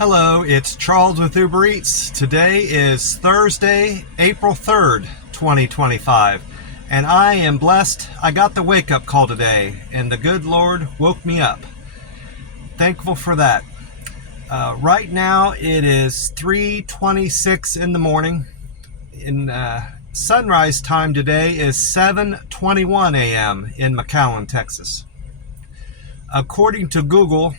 Hello, it's Charles with Uber Eats. Today is Thursday, April 3rd, 2025, and I am blessed. I got the wake-up call today, and the good Lord woke me up. Thankful for that. Right now, it is 3:26 in the morning. Sunrise time today is 7:21 a.m. in McAllen, Texas. According to Google,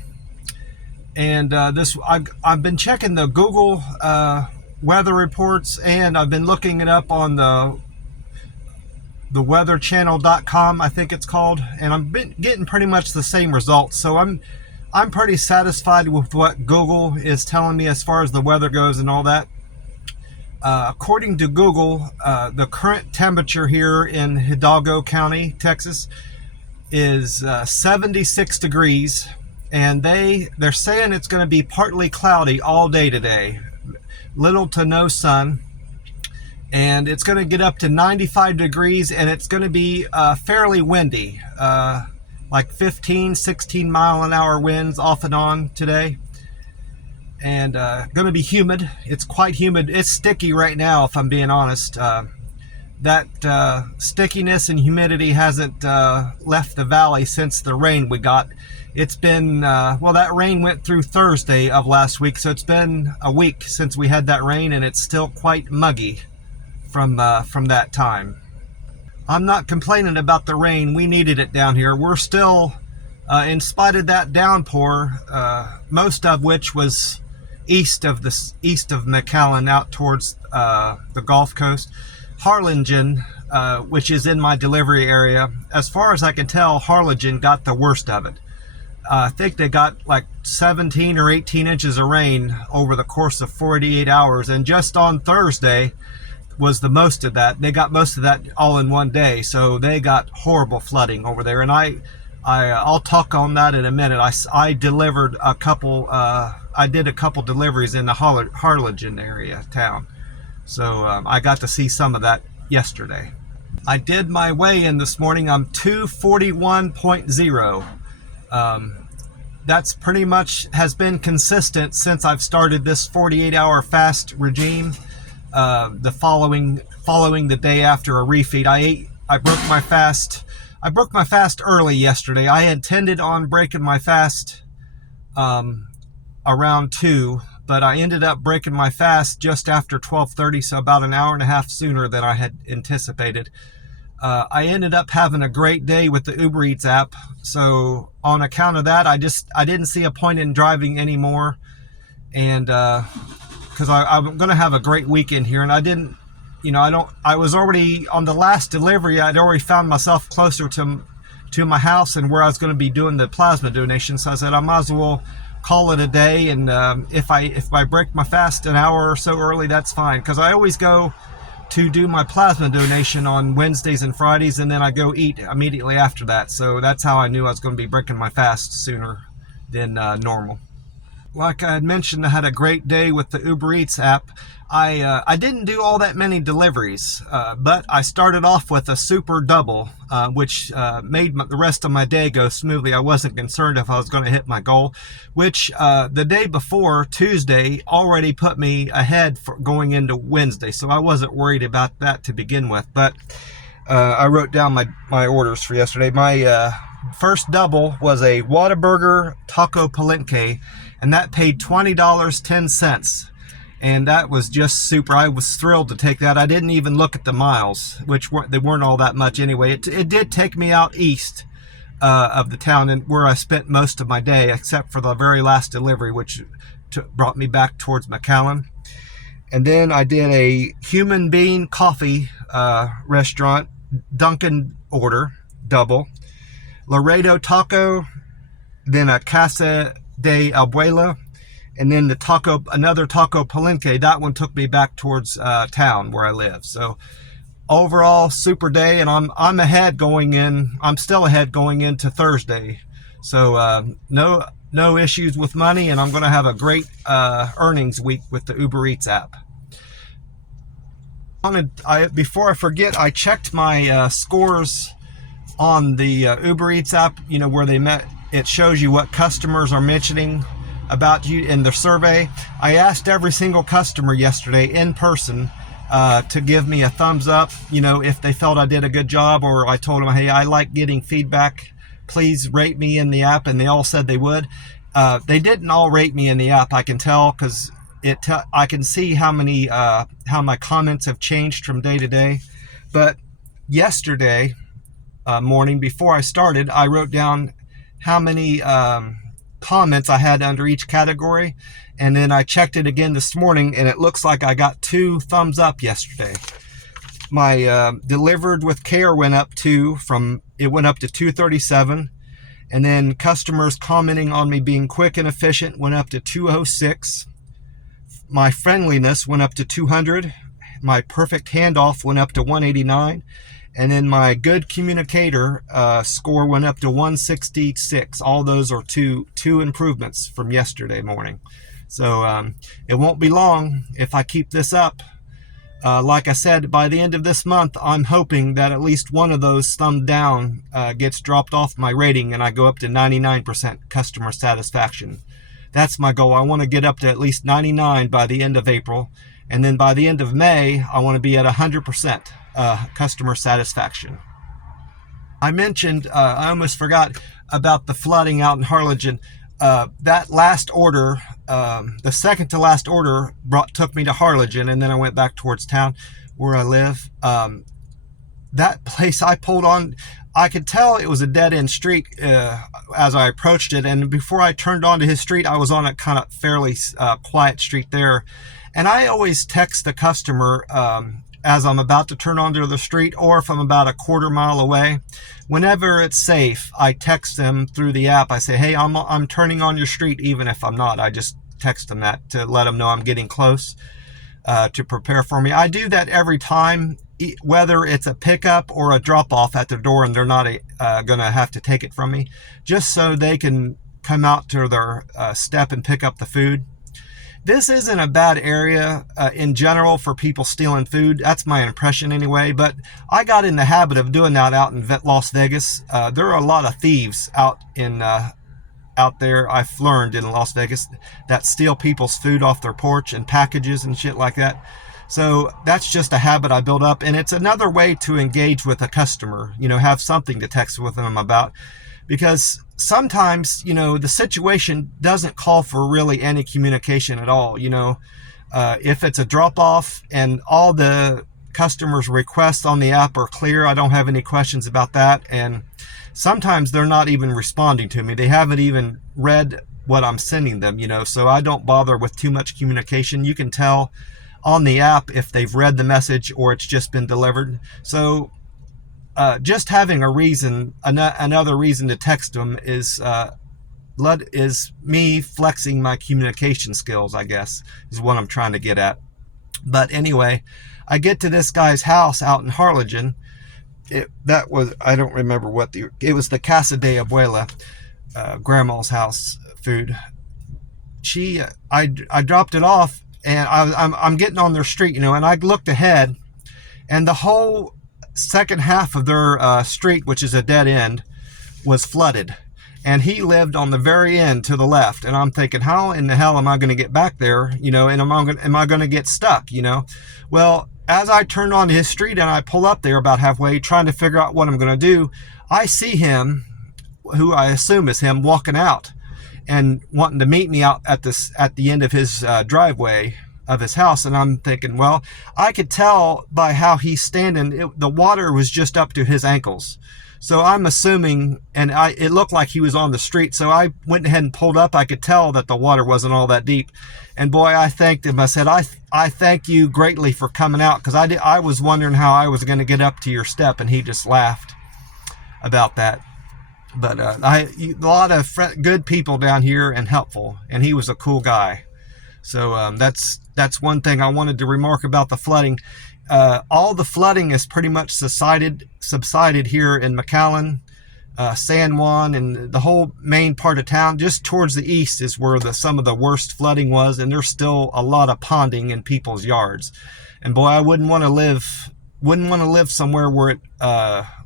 and I've been checking the Google weather reports, and I've been looking it up on the weatherchannel.com, I think it's called, and I've been getting pretty much the same results. So I'm pretty satisfied with what Google is telling me as far as the weather goes and all that. According to Google, the current temperature here in Hidalgo County, Texas, is 76 degrees. And they're saying it's going to be partly cloudy all day today, little to no sun, and it's going to get up to 95 degrees, and it's going to be fairly windy, like 15, 16 mile an hour winds off and on today, and going to be humid. It's quite humid. It's sticky right now, if I'm being honest. That stickiness and humidity hasn't left the valley since the rain we got. It's been, that rain went through Thursday of last week, so it's been a week since we had that rain, and it's still quite muggy from that time. I'm not complaining about the rain. We needed it down here. We're still, in spite of that downpour, most of which was east of McAllen, out towards the Gulf Coast, Harlingen, which is in my delivery area. As far as I can tell, Harlingen got the worst of it. I think they got like 17 or 18 inches of rain over the course of 48 hours. And just on Thursday was the most of that. They got most of that all in one day. So they got horrible flooding over there. And I'll talk on that in a minute. I delivered a couple, I did a couple deliveries in the Harlingen area town. So I got to see some of that yesterday. I did my weigh-in this morning. I'm 241.0. That's pretty much has been consistent since I've started this 48-hour fast regime. The following the day after a refeed, I broke my fast. I broke my fast early yesterday. I intended on breaking my fast around 2, but I ended up breaking my fast just after 12:30, so about an hour and a half sooner than I had anticipated. I ended up having a great day with the Uber Eats app. So on account of that, I didn't see a point in driving anymore. And because I'm going to have a great weekend here, and I was already on the last delivery. I'd already found myself closer to my house and where I was going to be doing the plasma donation. So I said I might as well call it a day. And if I break my fast an hour or so early, that's fine, because I always go to do my plasma donation on Wednesdays and Fridays, and then I go eat immediately after that. So that's how I knew I was going to be breaking my fast sooner than normal. Like I had mentioned, I had a great day with the Uber Eats app. I didn't do all that many deliveries, but I started off with a super double, which made the rest of my day go smoothly. I wasn't concerned if I was going to hit my goal, which the day before, Tuesday, already put me ahead for going into Wednesday, so I wasn't worried about that to begin with. But I wrote down my orders for yesterday. My first double was a whataburger taco palenque, and that paid $20.10. And that was just super. I was thrilled to take that. I didn't even look at the miles, which weren't all that much anyway. It did take me out east of the town, and where I spent most of my day, except for the very last delivery, which brought me back towards McAllen. And then I did a Human Bean Coffee restaurant Dunkin' order, double. Laredo Taco, then a Casa de Abuela, and then another taco palenque. That one took me back towards town where I live. So overall, super day, and I'm still ahead going into Thursday. So no issues with money, and I'm going to have a great earnings week with the Uber Eats app. Before I forget, I checked my scores on the Uber Eats app. Where it shows you what customers are mentioning about you in the survey. I asked every single customer yesterday in person to give me a thumbs up, if they felt I did a good job, or I told them, hey, I like getting feedback. Please rate me in the app, and they all said they would. They didn't all rate me in the app, I can tell, because I can see how my comments have changed from day to day. But yesterday morning, before I started, I wrote down how many comments I had under each category, and then I checked it again this morning, and it looks like I got 2 thumbs up yesterday. My delivered with care went up to 237, and then customers commenting on me being quick and efficient went up to 206. My friendliness went up to 200. My perfect handoff went up to 189. And then my good communicator score went up to 166. All those are two improvements from yesterday morning. So it won't be long if I keep this up. Like I said, by the end of this month, I'm hoping that at least one of those thumb down gets dropped off my rating, and I go up to 99% customer satisfaction. That's my goal. I want to get up to at least 99 by the end of April. And then by the end of May, I want to be at 100% customer satisfaction. I mentioned, I almost forgot about the flooding out in Harlingen. That last order, the second to last order took me to Harlingen, and then I went back towards town where I live. That place I pulled on, I could tell it was a dead-end street as I approached it, and before I turned onto his street, I was on a kind of fairly quiet street there. And I always text the customer as I'm about to turn onto the street, or if I'm about a quarter mile away. Whenever it's safe, I text them through the app. I say, hey, I'm turning on your street, even if I'm not. I just text them that to let them know I'm getting close to prepare for me. I do that every time, whether it's a pickup or a drop-off at their door, and they're not going to have to take it from me, just so they can come out to their step and pick up the food. This isn't a bad area in general for people stealing food. That's my impression anyway, but I got in the habit of doing that out in Las Vegas. There are a lot of thieves out there, I've learned, in Las Vegas, that steal people's food off their porch and packages and shit like that. So that's just a habit I built up, and it's another way to engage with a customer, have something to text with them about. Because sometimes, the situation doesn't call for really any communication at all. If it's a drop-off and all the customers' requests on the app are clear, I don't have any questions about that. And sometimes they're not even responding to me. They haven't even read what I'm sending them, so I don't bother with too much communication. You can tell on the app if they've read the message or it's just been delivered. So just having a reason, another reason to text them is me flexing my communication skills, I guess, is what I'm trying to get at. But anyway, I get to this guy's house out in Harlingen. I don't remember it was the Casa de Abuela, grandma's house food. I dropped it off, and I'm getting on their street, and I looked ahead, and the whole second half of their street, which is a dead end, was flooded, and he lived on the very end to the left. And I'm thinking, how in the hell am I going to get back there, and am I going to get stuck? Well, as I turned onto his street and I pull up there about halfway trying to figure out what I'm going to do, I see him, who I assume is him, walking out and wanting to meet me out at the end of his driveway of his house. And I'm thinking, well, I could tell by how he's standing, the water was just up to his ankles. So I'm assuming, and it looked like he was on the street. So I went ahead and pulled up. I could tell that the water wasn't all that deep. And boy, I thanked him. I said, I thank you greatly for coming out, because I was wondering how I was going to get up to your step. And he just laughed about that. But a lot of good people down here and helpful. And he was a cool guy. So that's one thing I wanted to remark about the flooding. All the flooding is pretty much subsided here in McAllen, San Juan, and the whole main part of town. Just towards the east is where some of the worst flooding was, and there's still a lot of ponding in people's yards. And boy, I wouldn't want to live wouldn't want to live somewhere where it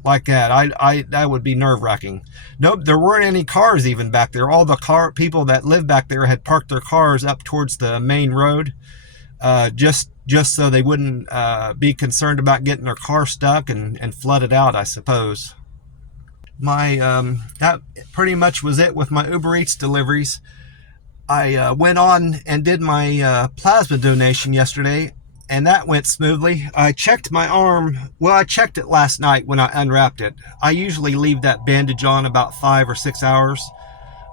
like that. That would be nerve-wracking. Nope, there weren't any cars even back there. All the people that lived back there had parked their cars up towards the main road, just so they wouldn't be concerned about getting their car stuck and flooded out, I suppose. That pretty much was it with my Uber Eats deliveries. I went on and did my plasma donation yesterday, and that went smoothly. I checked my arm. Well, I checked it last night when I unwrapped it. I usually leave that bandage on about 5 or 6 hours.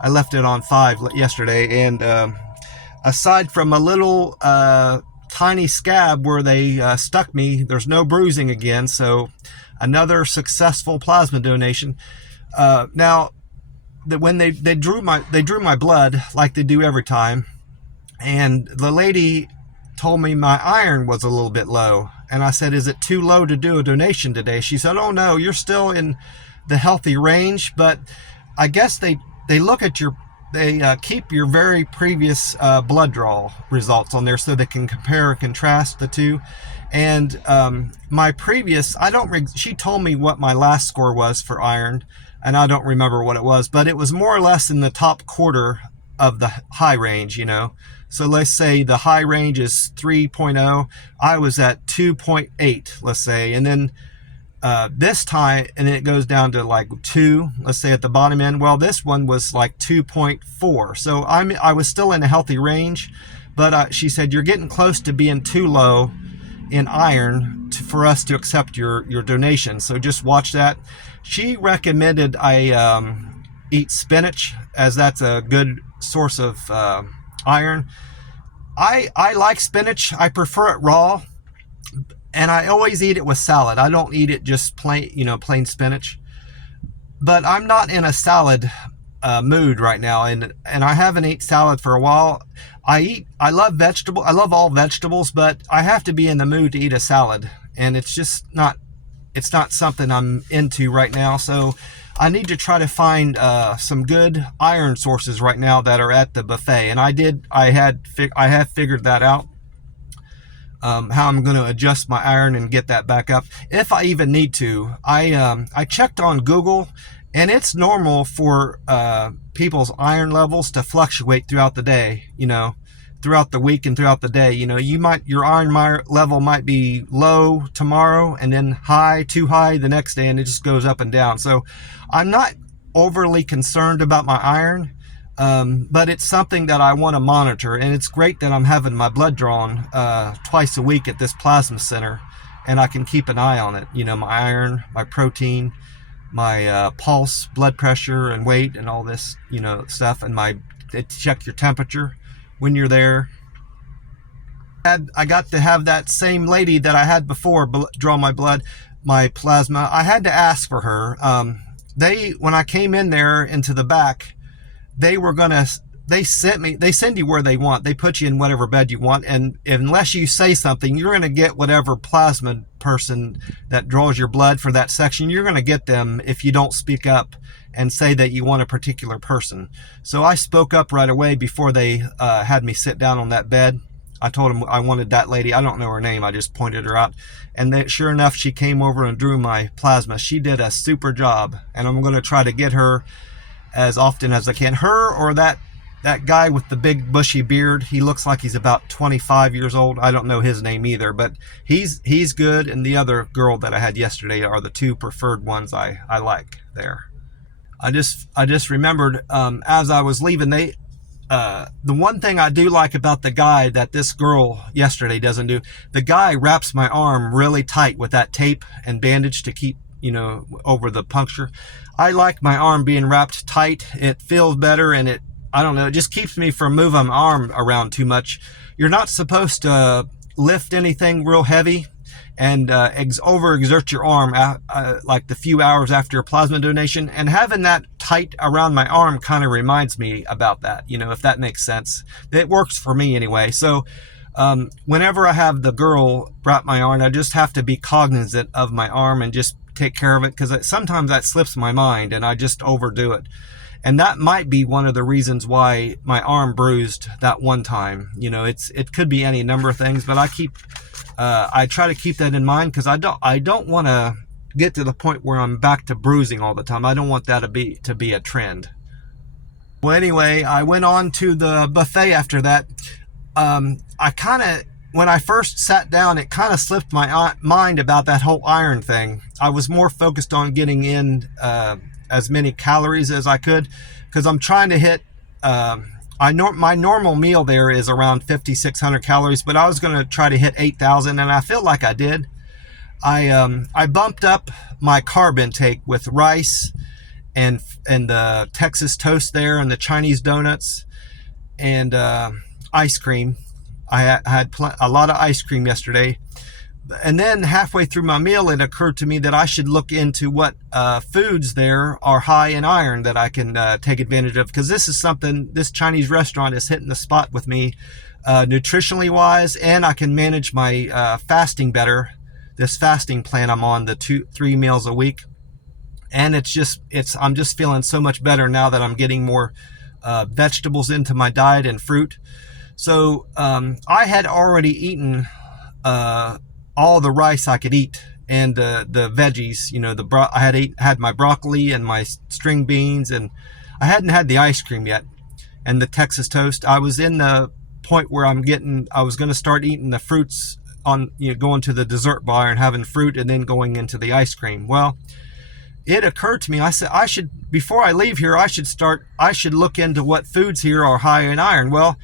I left it on 5 yesterday, and aside from a little tiny scab where they stuck me, there's no bruising again. So another successful plasma donation. Now, when they drew my blood like they do every time, and the lady told me my iron was a little bit low, and I said, is it too low to do a donation today? She said, oh no, you're still in the healthy range, but I guess they look at they keep your very previous blood draw results on there so they can compare and contrast the two. And my previous, she told me what my last score was for iron, and I don't remember what it was, but it was more or less in the top quarter of the high range, you know. So let's say the high range is 3.0. I was at 2.8, let's say. And then this time, and then it goes down to like 2, let's say at the bottom end. Well, this one was like 2.4. So I was still in a healthy range, but she said, you're getting close to being too low in iron for us to accept your donation. So just watch that. She recommended I eat spinach, as that's a good source of iron. I like spinach. I prefer it raw, and I always eat it with salad. I don't eat it just plain spinach. But I'm not in a salad mood right now, and I haven't eaten salad for a while. I love all vegetables, but I have to be in the mood to eat a salad, and it's not something I'm into right now. So I need to try to find some good iron sources right now that are at the buffet, and I have figured that out, how I'm going to adjust my iron and get that back up if I even need to. I checked on Google, and it's normal for people's iron levels to fluctuate throughout the day, throughout the week and throughout the day. Your iron level might be low tomorrow and then too high the next day, and it just goes up and down. So I'm not overly concerned about my iron, but it's something that I want to monitor, and it's great that I'm having my blood drawn twice a week at this plasma center, and I can keep an eye on it. My iron, my protein, my pulse, blood pressure and weight, and all this stuff, and they check your temperature when you're there. I got to have that same lady that I had before draw my blood, my plasma. I had to ask for her. When I came in there into the back, they send you where they want. They put you in whatever bed you want, and unless you say something, you're going to get whatever plasma person that draws your blood for that section. You're going to get them if you don't speak up and say that you want a particular person. So I spoke up right away before they had me sit down on that bed. I told them I wanted that lady. I don't know her name. I just pointed her out. And sure enough, she came over and drew my plasma. She did a super job, and I'm going to try to get her as often as I can. Her or that guy with the big bushy beard. He looks like he's about 25 years old. I don't know his name either, but he's good. And the other girl that I had yesterday are the two preferred ones I like there. I just remembered as I was leaving, the one thing I do like about the guy that this girl yesterday doesn't do, the guy wraps my arm really tight with that tape and bandage to keep, over the puncture. I like my arm being wrapped tight. It feels better, and it just keeps me from moving my arm around too much. You're not supposed to lift anything real heavy and overexert your arm like the few hours after your plasma donation, and having that tight around my arm kind of reminds me about that, if that makes sense. It works for me anyway. So whenever I have the girl wrap my arm, I just have to be cognizant of my arm and just take care of it, because sometimes that slips my mind and I just overdo it. And that might be one of the reasons why my arm bruised that one time. It could be any number of things, but I keep I try to keep that in mind because I don't want to get to the point where I'm back to bruising all the time. I don't want that to be a trend. Well, anyway, I went on to the buffet after that. When I first sat down, it kind of slipped my mind about that whole iron thing. I was more focused on getting in as many calories as I could, because I'm trying to hit, my normal meal there is around 5,600 calories, but I was going to try to hit 8,000, and I feel like I did. I bumped up my carb intake with rice and the Texas toast there, and the Chinese donuts, and ice cream. I had a lot of ice cream yesterday. And then halfway through my meal, it occurred to me that I should look into what foods there are high in iron that I can take advantage of, because this Chinese restaurant is hitting the spot with me nutritionally wise, and I can manage my fasting better. This fasting plan I'm on, the 2-3 meals a week, and I'm just feeling so much better now that I'm getting more vegetables into my diet and fruit. So I had already eaten all the rice I could eat, and the veggies. I had my broccoli and my string beans, and I hadn't had the ice cream yet, and the Texas toast. I was in the point where I was going to start eating the fruits going to the dessert bar and having fruit, and then going into the ice cream. Well, it occurred to me, I said, before I leave here, I should look into what foods here are high in iron. Well,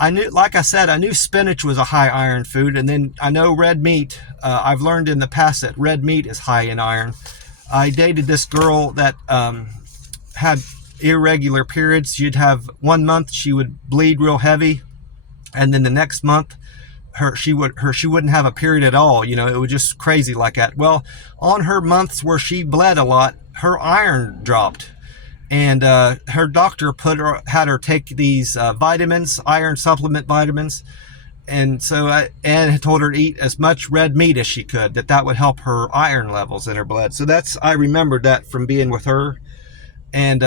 I knew spinach was a high iron food, and then I know red meat. I've learned in the past that red meat is high in iron. I dated this girl that had irregular periods. She'd have 1 month she would bleed real heavy, and then the next month she wouldn't have a period at all. It was just crazy like that. Well, on her months where she bled a lot, her iron dropped. And her doctor had her take these vitamins, iron supplement vitamins, and and told her to eat as much red meat as she could. That would help her iron levels in her blood. So I remembered that from being with her. And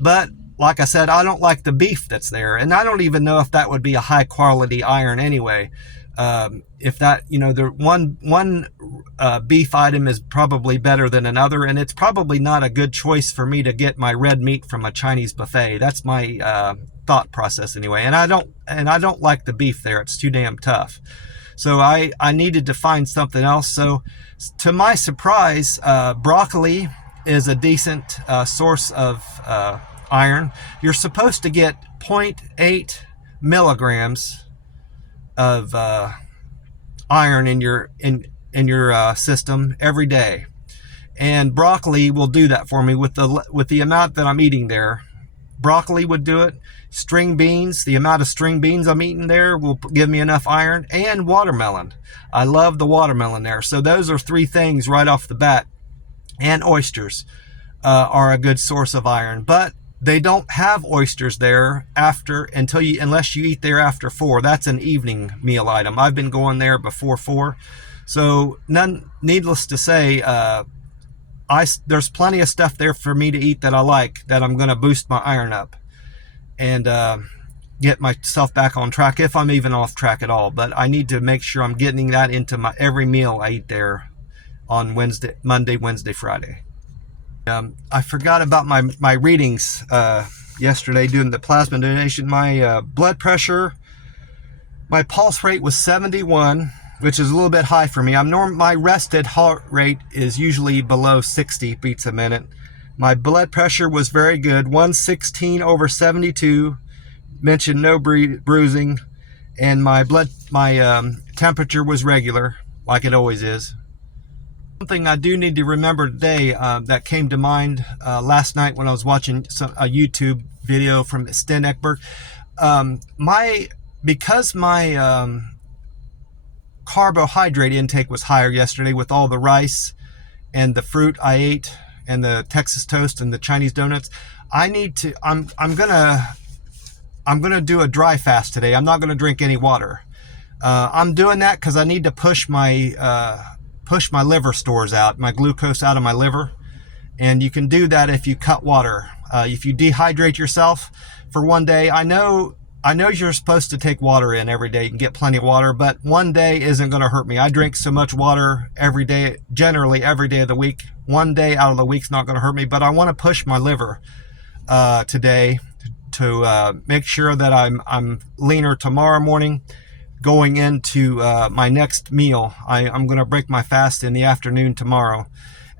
but like I said, I don't like the beef that's there, and I don't even know if that would be a high quality iron anyway. If that, the one beef item is probably better than another, and it's probably not a good choice for me to get my red meat from a Chinese buffet. That's my thought process anyway. And I don't like the beef there. It's too damn tough. So I needed to find something else. So to my surprise, broccoli is a decent source of iron. You're supposed to get 0.8 milligrams of iron in your system every day, and broccoli will do that for me with the amount that I'm eating there. Broccoli would do it. String beans, the amount of string beans I'm eating there will give me enough iron, and watermelon. I love the watermelon there. So those are 3 things right off the bat. And oysters are a good source of iron, but they don't have oysters there unless you eat there after 4. That's an evening meal item. I've been going there before 4. So needless to say, there's plenty of stuff there for me to eat that I like, that I'm going to boost my iron up and get myself back on track, if I'm even off track at all. But I need to make sure I'm getting that into every meal I eat there on Monday, Wednesday, Friday. I forgot about my readings yesterday doing the plasma donation. My blood pressure, my pulse rate was 71, which is a little bit high for me. My rested heart rate is usually below 60 beats a minute. My blood pressure was very good, 116/72. Mentioned no bruising, and my temperature was regular, like it always is. Something I do need to remember today that came to mind last night when I was watching a YouTube video from Sten Ekberg. Because my carbohydrate intake was higher yesterday with all the rice and the fruit I ate and the Texas toast and the Chinese donuts, I'm gonna do a dry fast today. I'm not gonna drink any water. I'm doing that because I need to push my liver stores out, my glucose out of my liver. And you can do that if you cut water. If you dehydrate yourself for one day. I know I know you're supposed to take water in every day and get plenty of water, but one day isn't going to hurt me. I drink so much water every day, generally every day of the week. One day out of the week's not going to hurt me, but I want to push my liver today to make sure that I'm leaner tomorrow morning going into my next meal. I'm going to break my fast in the afternoon tomorrow,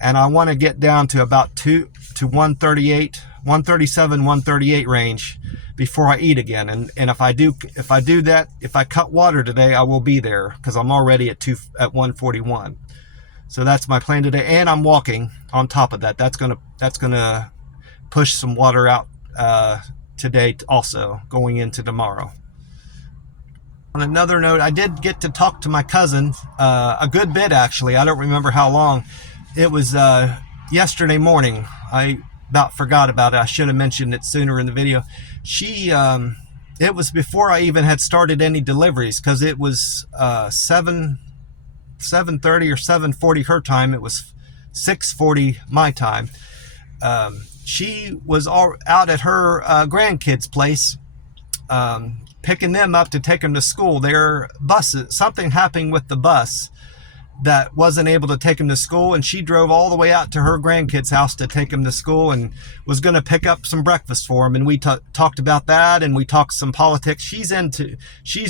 and I want to get down to about 137, 138 range before I eat again. And if I do that, if I cut water today, I will be there because I'm already at 141. So that's my plan today, and I'm walking on top of that. That's gonna push some water out today also going into tomorrow. On another note, I did get to talk to my cousin a good bit, actually. I don't remember how long. It was yesterday morning. I about forgot about it. I should have mentioned it sooner in the video. It was before I even had started any deliveries, because it was 7:30 or 7:40 her time. It was 6:40 my time. She was all out at her grandkids' place, picking them up to take them to school. Their buses, something happened with the bus that wasn't able to take him to school, and she drove all the way out to her grandkids' house to take him to school and was going to pick up some breakfast for him. And we talked about that, and we talked some politics. She's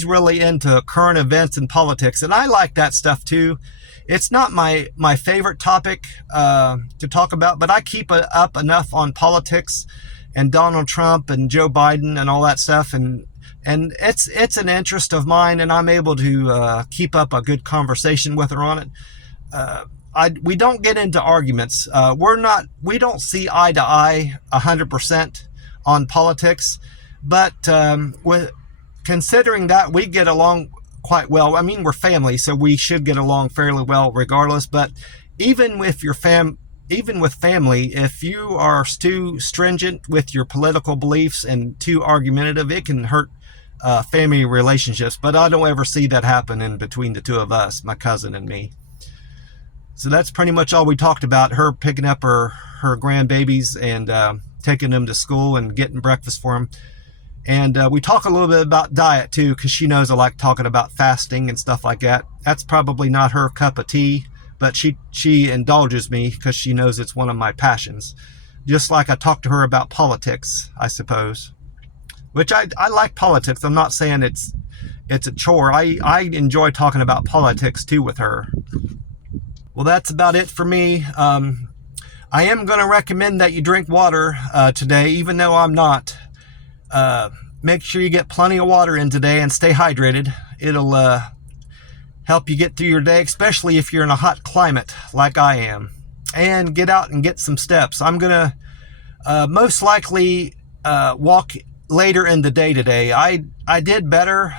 really into current events and politics, and I like that stuff too. It's not my favorite topic to talk about, but I keep up enough on politics and Donald Trump and Joe Biden and all that stuff, and it's an interest of mine, and I'm able to keep up a good conversation with her on it. We don't get into arguments. We don't see eye to eye 100% on politics, but considering that, we get along quite well. I mean, we're family, so we should get along fairly well regardless. But even with family, if you are too stringent with your political beliefs and too argumentative, it can hurt family relationships. But I don't ever see that happen in between the two of us, my cousin and me. So that's pretty much all we talked about, her picking up her grandbabies and taking them to school and getting breakfast for them. And we talk a little bit about diet too, because she knows I like talking about fasting and stuff like that. That's probably not her cup of tea, but she indulges me because she knows it's one of my passions. Just like I talk to her about politics, I suppose. Which I like politics. I'm not saying it's a chore. I enjoy talking about politics too with her. Well, that's about it for me. I am going to recommend that you drink water today, even though I'm not. Make sure you get plenty of water in today and stay hydrated. It'll help you get through your day, especially if you're in a hot climate like I am. And get out and get some steps. I'm going to most likely walk later in the day today. I did better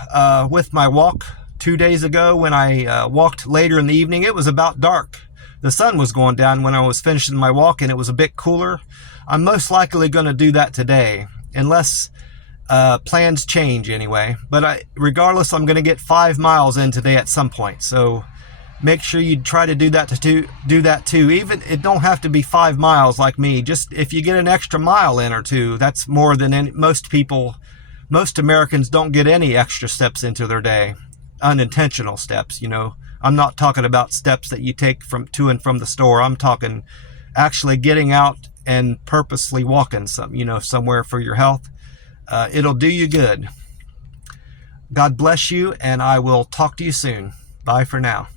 with my walk 2 days ago when I walked later in the evening. It was about dark. The sun was going down when I was finishing my walk, and it was a bit cooler. I'm most likely going to do that today, unless plans change anyway. But regardless, I'm going to get 5 miles in today at some point. So make sure you try to do that too. Even it don't have to be 5 miles like me. Just if you get an extra mile in or two, that's more than most people. Most Americans don't get any extra steps into their day. Unintentional steps, you know. I'm not talking about steps that you take to and from the store. I'm talking actually getting out and purposely walking somewhere for your health. It'll do you good. God bless you, and I will talk to you soon. Bye for now.